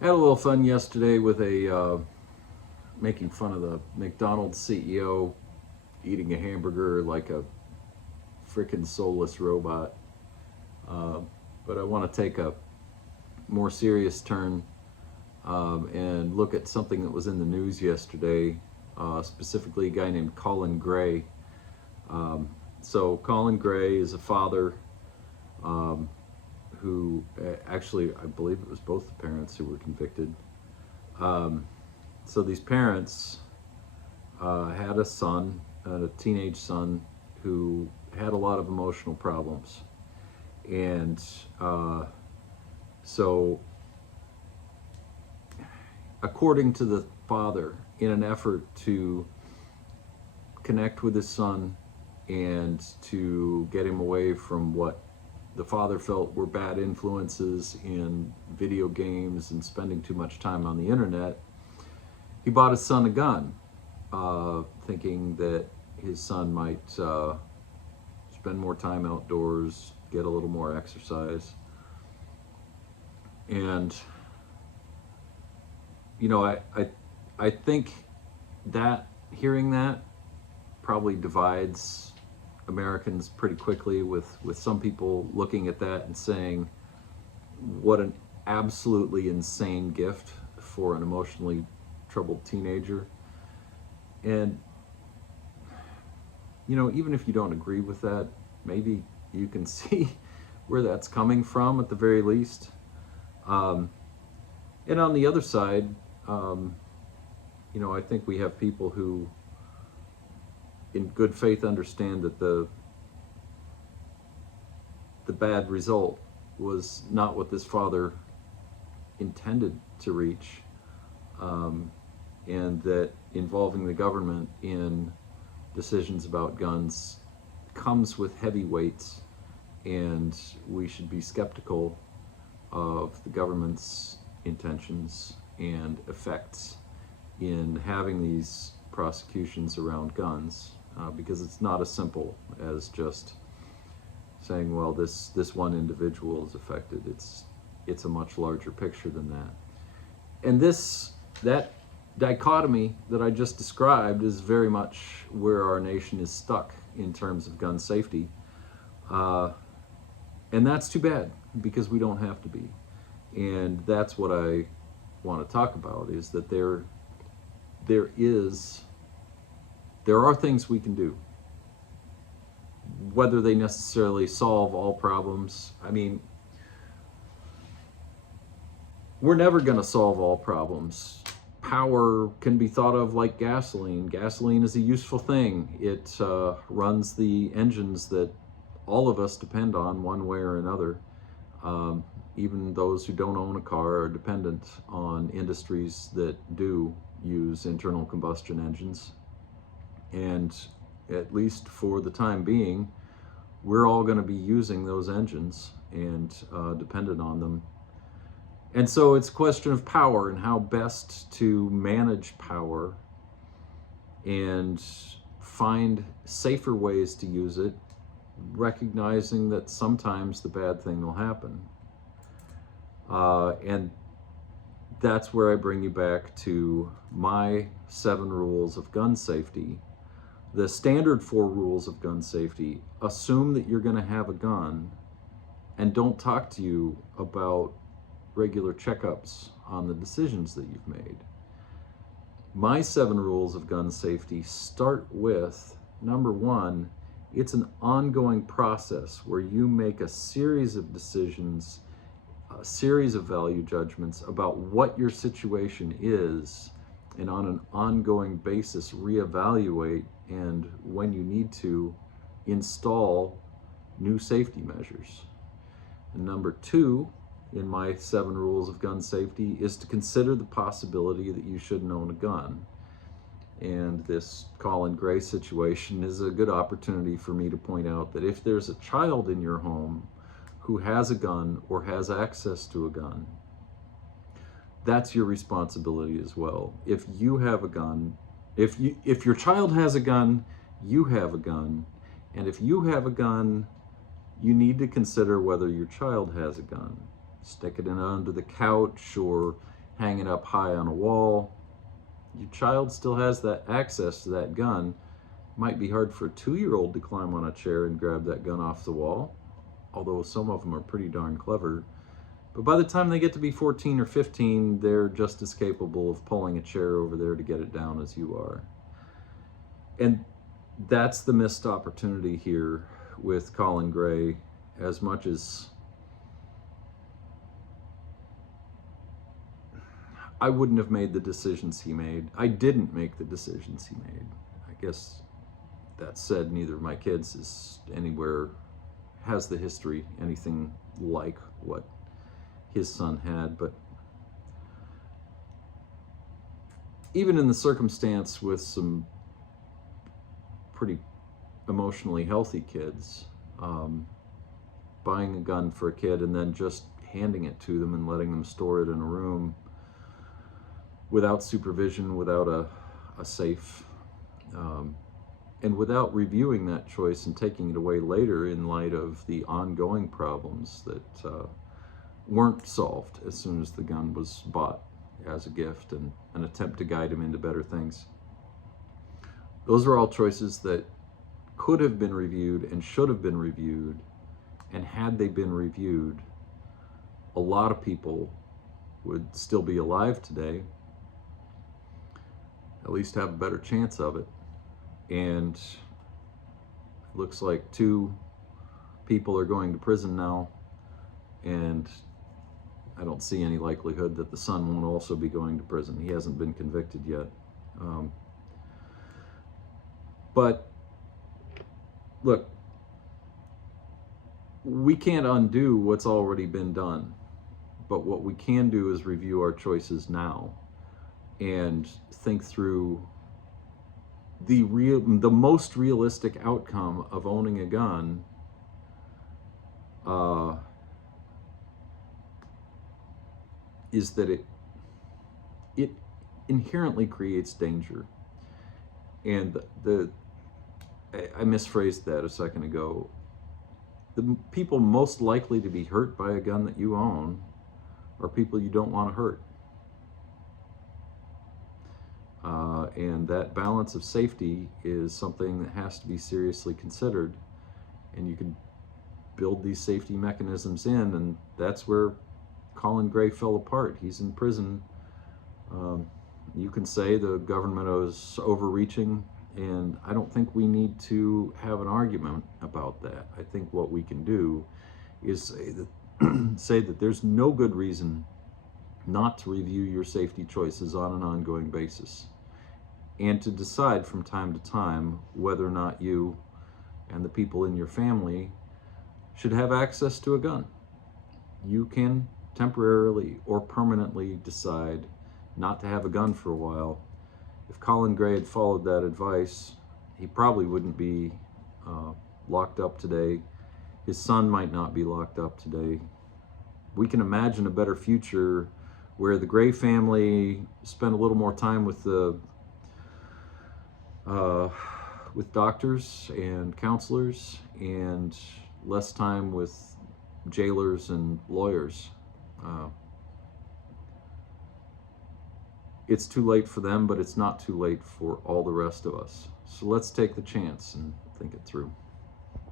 Had a little fun yesterday with making fun of the McDonald's CEO eating a hamburger like a freaking soulless robot. Uh, but I want to take a more serious turn and look at something that was in the news yesterday, specifically a guy named Colin Gray. So Colin Gray is a father um, who actually, I believe it was both the parents who were convicted. Um, so these parents had a son, a teenage son, who had a lot of emotional problems. And so, according to the father, in an effort to connect with his son and to get him away from what the father felt were bad influences in video games and spending too much time on the internet, he bought his son a gun, thinking that his son might spend more time outdoors, get a little more exercise. And I think that hearing that probably divides Americans pretty quickly, with some people looking at that and saying, what an absolutely insane gift for an emotionally troubled teenager. And even if you don't agree with that, maybe you can see where that's coming from at the very least. Um, and on the other side, um, I think we have people who, in good faith, understand that the bad result was not what this father intended to reach, um, and that involving the government in decisions about guns comes with heavy weights, and we should be skeptical of the government's intentions and effects in having these prosecutions around guns, because it's not as simple as just saying, well, this one individual is affected. It's a much larger picture than that. And that dichotomy that I just described is very much where our nation is stuck in terms of gun safety. Uh, and that's too bad, because we don't have to be. And that's what I want to talk about, is that there is there are things we can do. Whether they necessarily solve all problems, I mean, we're never going to solve all problems. Power can be thought of like gasoline. Gasoline is a useful thing. It runs the engines that all of us depend on one way or another. Um, Even those who don't own a car are dependent on industries that do use internal combustion engines. And at least for the time being, we're all going to be using those engines and dependent on them. And so it's a question of power and how best to manage power and find safer ways to use it, recognizing that sometimes the bad thing will happen. And that's where I bring you back to my 7 rules of gun safety. The standard 4 rules of gun safety assume that you're going to have a gun and don't talk to you about regular checkups on the decisions that you've made. My 7 rules of gun safety start with number 1, it's an ongoing process where you make a series of decisions, a series of value judgments about what your situation is, and on an ongoing basis reevaluate, and when you need to, install new safety measures. And number 2 in my 7 rules of gun safety is to consider the possibility that you shouldn't own a gun. And this Colin Gray situation is a good opportunity for me to point out that if there's a child in your home who has a gun or has access to a gun, that's your responsibility as well. If you have a gun, if your child has a gun, you have a gun. And if you have a gun, you need to consider whether your child has a gun. Stick it in under the couch, or hang it up high on a wall. Your child still has that access to that gun. Might be hard for a 2-year-old to climb on a chair and grab that gun off the wall, although some of them are pretty darn clever. But by the time they get to be 14 or 15, they're just as capable of pulling a chair over there to get it down as you are. And that's the missed opportunity here with Colin Gray. As much as I wouldn't have made the decisions he made, I didn't make the decisions he made. I guess that said, neither of my kids is anywhere, has the history, anything like what his son had. But even in the circumstance with some pretty emotionally healthy kids, buying a gun for a kid and then just handing it to them and letting them store it in a room without supervision, without a safe, and without reviewing that choice and taking it away later in light of the ongoing problems that weren't solved as soon as the gun was bought as a gift and an attempt to guide him into better things. Those are all choices that could have been reviewed and should have been reviewed, and had they been reviewed, a lot of people would still be alive today, at least have a better chance of it. And it looks like 2 people are going to prison now, and I don't see any likelihood that the son won't also be going to prison. He hasn't been convicted yet. But look, we can't undo what's already been done, but what we can do is review our choices now and think through the most realistic outcome of owning a gun. Is that it inherently creates danger. And I misphrased that a second ago. The people most likely to be hurt by a gun that you own are people you don't want to hurt. And that balance of safety is something that has to be seriously considered. And you can build these safety mechanisms in, and that's where Colin Gray fell apart. He's in prison. You can say the government is overreaching, and I don't think we need to have an argument about that. I think what we can do is say that there's no good reason not to review your safety choices on an ongoing basis, and to decide from time to time whether or not you and the people in your family should have access to a gun. You can temporarily or permanently decide not to have a gun for a while. If Colin Gray had followed that advice, he probably wouldn't be locked up today. His son might not be locked up today. We can imagine a better future where the Gray family spent a little more time with doctors and counselors, and less time with jailers and lawyers. It's too late for them, but it's not too late for all the rest of us. So let's take the chance and think it through.